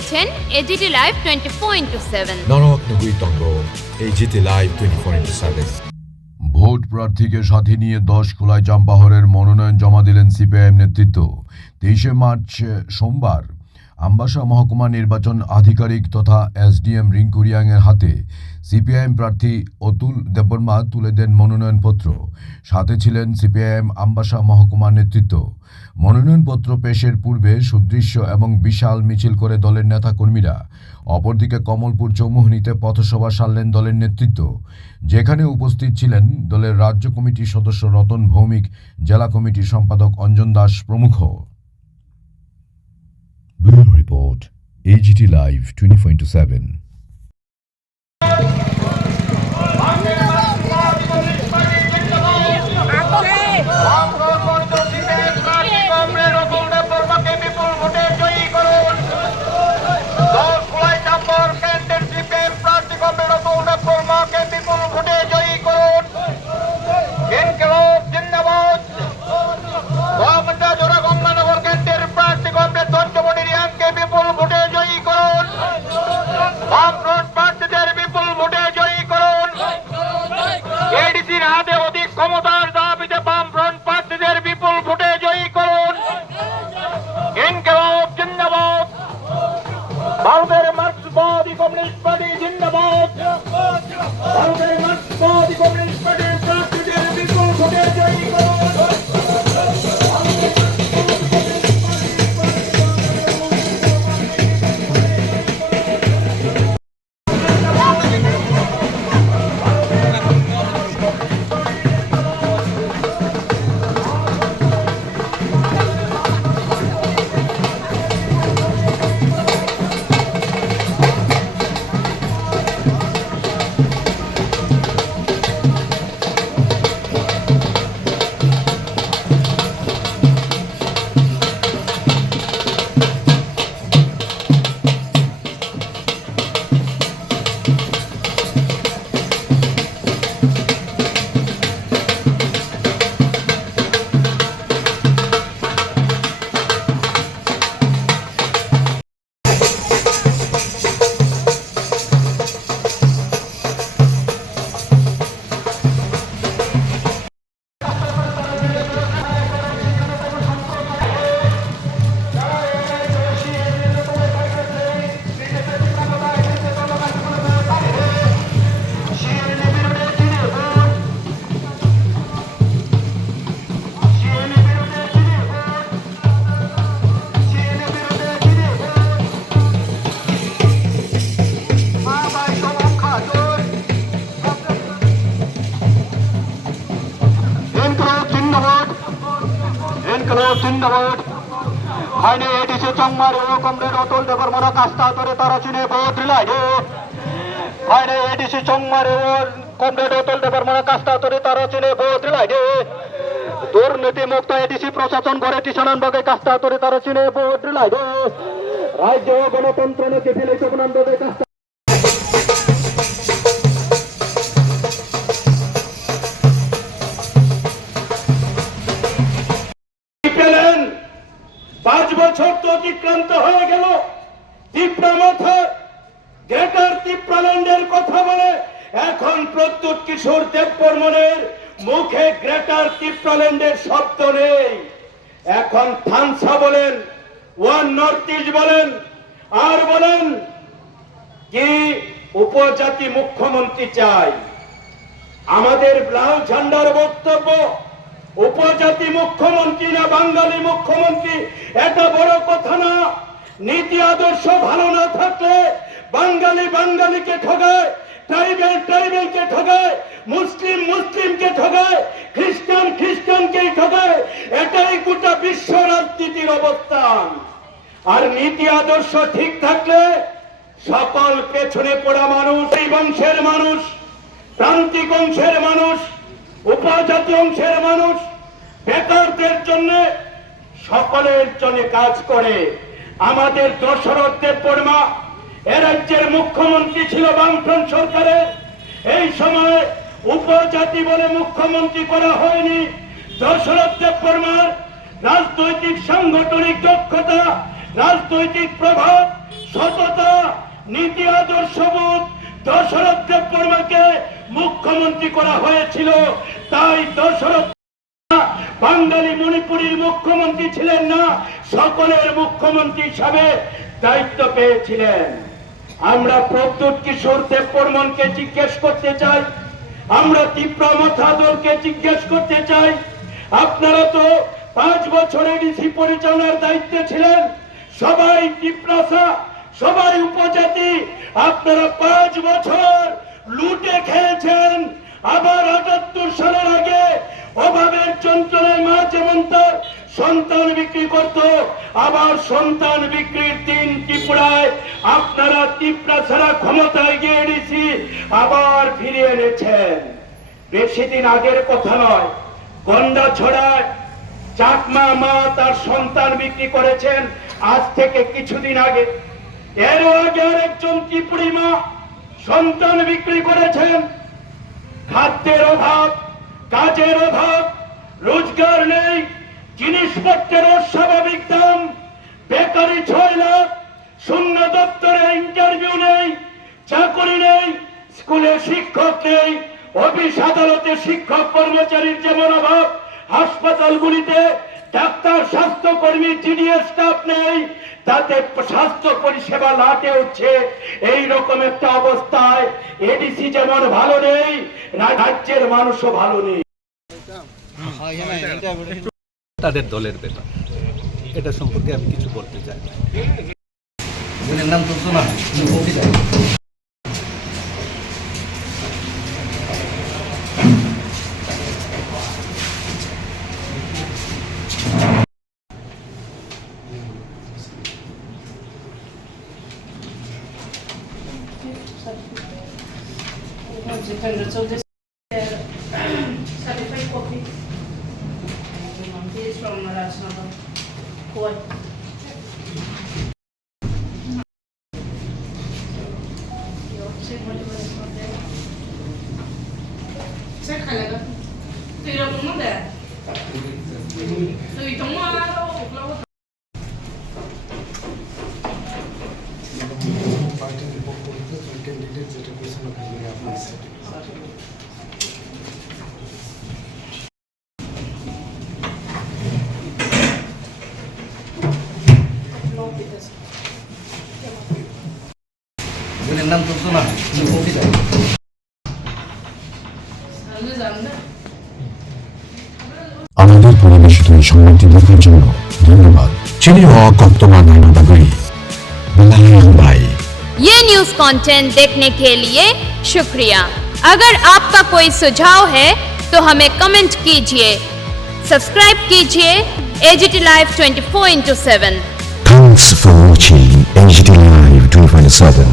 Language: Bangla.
দেখছেন AGT live 24/7 99.7 AGT live 24/7। Vote প্রার্থীকে সাথে নিয়ে 10 খোলায় চাম্পাহরের মনোনয়ন জমা দিলেন সিপিআইএম নেতৃত্ব। 23 মার্চ সোমবার আমবাসা মহকুমা নির্বাচন আধিকারিক তথা এসডিএম রিঙ্কু রিয়াংয়ের হাতে সিপিআইএম প্রার্থী অতুল দেববর্মা তুলে দেন মনোনয়নপত্র। সাথে ছিলেন সিপিআইএম আমবাসা মহকুমা নেতৃত্ব। মনোনয়নপত্র পেশের পূর্বে সুদৃশ্য এবং বিশাল মিছিল করে দলের নেতাকর্মীরা। অপরদিকে কমলপুর চৌমুহনীতে পথসভা সারলেন দলের নেতৃত্ব, যেখানে উপস্থিত ছিলেন দলের রাজ্য কমিটির সদস্য রতন ভৌমিক, জেলা কমিটির সম্পাদক অঞ্জন দাস প্রমুখ। Bureau report, AGT live 24/7। ভারতের মার্ক্সবাদী কমিউনিস্ট পার্টি জিন্দাবাদ। ভারতের মার্ক্সবাদী কমিউনিস্ট পার্টির প্রার্থীদের বিপুল ভোটে জয়ী করুন। জিন্দাবাদ। হয়নি এডিসি চংমারে ও কমরেড অতুল দেববর্মা কাস্তা ধরে তারা চিনে ভোট দিলাই রে। হয়নি এডিসি চংমারে ও কমরেড অতুল দেববর্মা কাস্তা ধরে তারা চিনে ভোট দিলাই রে। দুর্নীতি মুক্ত এডিসি প্রশাসন করে টিশনানবাগে কাস্তা ধরে তারা চিনে ভোট দিলাই রে। রাজ্য গণতন্ত্র নাকি ফেলে চকনানবাগে কাস্তা পেলেন। 5 বছর তো অতিক্রান্ত হয়ে গেল। ত্রিপুরা মাথায় গ্রেটার ত্রিপুরাল্যান্ডের কথা বলে এখন প্রদ্যুৎ কিশোর দেববর্মনের মুখে গ্রেটার ত্রিপুরাল্যান্ডের শব্দ নেই। এখন থানসা বলেন, ওয়ান নর্থ ইস্ট বলেন, আর বলেন কি উপজাতি মুখ্যমন্ত্রী চাই। আমাদের লাল ঝান্ডার বক্তব্য, উপজাতি মুখ্যমন্ত্রী না বাঙালি মুখ্যমন্ত্রী এটা বড় কথা না। নীতি আদর্শ ভালো না থাকলে বাঙালি বাঙালিকে ঠগায়, ট্রাইবেল ট্রাইবেলকে ঠগায়, মুসলিম মুসলিমকে ঠগায়, খ্রিস্টান খ্রিস্টানকে ঠগায়। এটাই গোটা বিশ্ব রাজনীতির অবস্থান। আর নীতি আদর্শ ঠিক থাকলে সকল পেছনে পড়া মানুষ, এই বংশের মানুষ, প্রান্তিক অংশের মানুষ, উপজাতি অংশের মানুষ বেকারদের জন্য সকলের জন্য কাজ করে। আমাদের দশরথ দেববর্মা এ রাজ্যের মুখ্যমন্ত্রী ছিল বামফ্রন্ট সরকারের। এই সময় উপজাতি বলে মুখ্যমন্ত্রী করা হয়নি। দশরথ দেববর্মার রাজনৈতিক সাংগঠনিক দক্ষতা, রাজনৈতিক প্রভাব সততা, নীতি আদর্শবোধ দশরথ দেববর্মাকে মুখ্যমন্ত্রী করা হয়েছিল। তাই দশরথ বাঙালি মণিপুরের মুখ্যমন্ত্রী ছিলেন না, সকলের মুখ্যমন্ত্রী হিসাবে দায়িত্ব পেয়েছিলেন। আমরা প্রদ্যুৎ কিশোর দেববর্মনকে জিজ্ঞেস করতে চাই, আমরা ত্রিপুরা মথাদলকে জিজ্ঞেস করতে চাই, আপনারা তো 5 বছর এডিসি পরিচালনার দায়িত্বে ছিলেন, সবাই ত্রিপুরা, সবাই উপজাতি, আপনারা 5 বছর লুটে খেয়েছেন। আবার 78 সালের আগে অভাবের যন্ত্রণায় মা যেমন তার সন্তান বিক্রি করত, আবার সন্তান বিক্রির দিন ত্রিপুরায় আপনারা ত্রিপুরা ছাড়া ক্ষমতায় গিয়ে এডিসি আবার ফিরিয়ে এনেছেন। বেশি দিন আগের কথা নয়, গন্ডা ছড়ায় চাকমা মা তার সন্তান বিক্রি করেছেন আজ থেকে কিছুদিন আগে। এর আগে আরেকজন ত্রিপুরী মা সন্তান বিক্রি করেছেন। খাদ্যের অভাব, কাজের অভাব, রোজগার নেই, জিনিসপত্রের অস্বাভাবিক দাম, বেকারি 6 লাখ, শূন্য দপ্তরে ইন্টারভিউ নেই, চাকরি নেই, স্কুলে শিক্ষক নেই, অফিস আদালতে শিক্ষক কর্মচারীর যেমন অভাব, হাসপাতালগুলিতে ডাক্তার, স্বাস্থ্যকর্মী, জিডিএস স্টাফ নেই, তাতে স্বাস্থ্য পরিষেবা লাটে উঠছে। এইরকম একটা অবস্থায় এডিসি যেমন ভালো নেই, রাজ্যের মানুষও ভালো নেই। তাদের দলের ব্যাপার, এটা সম্পর্কে আমি কিছু বলতে চাই না। নাম তো শোনা certified copy. This is from Rajnagar Court. Check खालेगा. तो ये लोग मत है. तो ये तुम आना लो. पार्टी रिपोर्ट করতে ক্যান্ডিডেট যেটা কোশ্চেন করে আপনার সেট নাম তো শোনা কপি দাও আমি জানলে আমাদের পরিবেশিত এই সংবাদটি দেখার জন্য ধন্যবাদ। চিনি হওয়া কপ্তমা নানাদাগরি ভাই। ये न्यूज़ कंटेंट देखने के लिए शुक्रिया। अगर आपका कोई सुझाव है तो हमें कमेंट कीजिए, सब्सक्राइब कीजिए AGT Live 24/7। Thanks for watching AGT Live 24/7.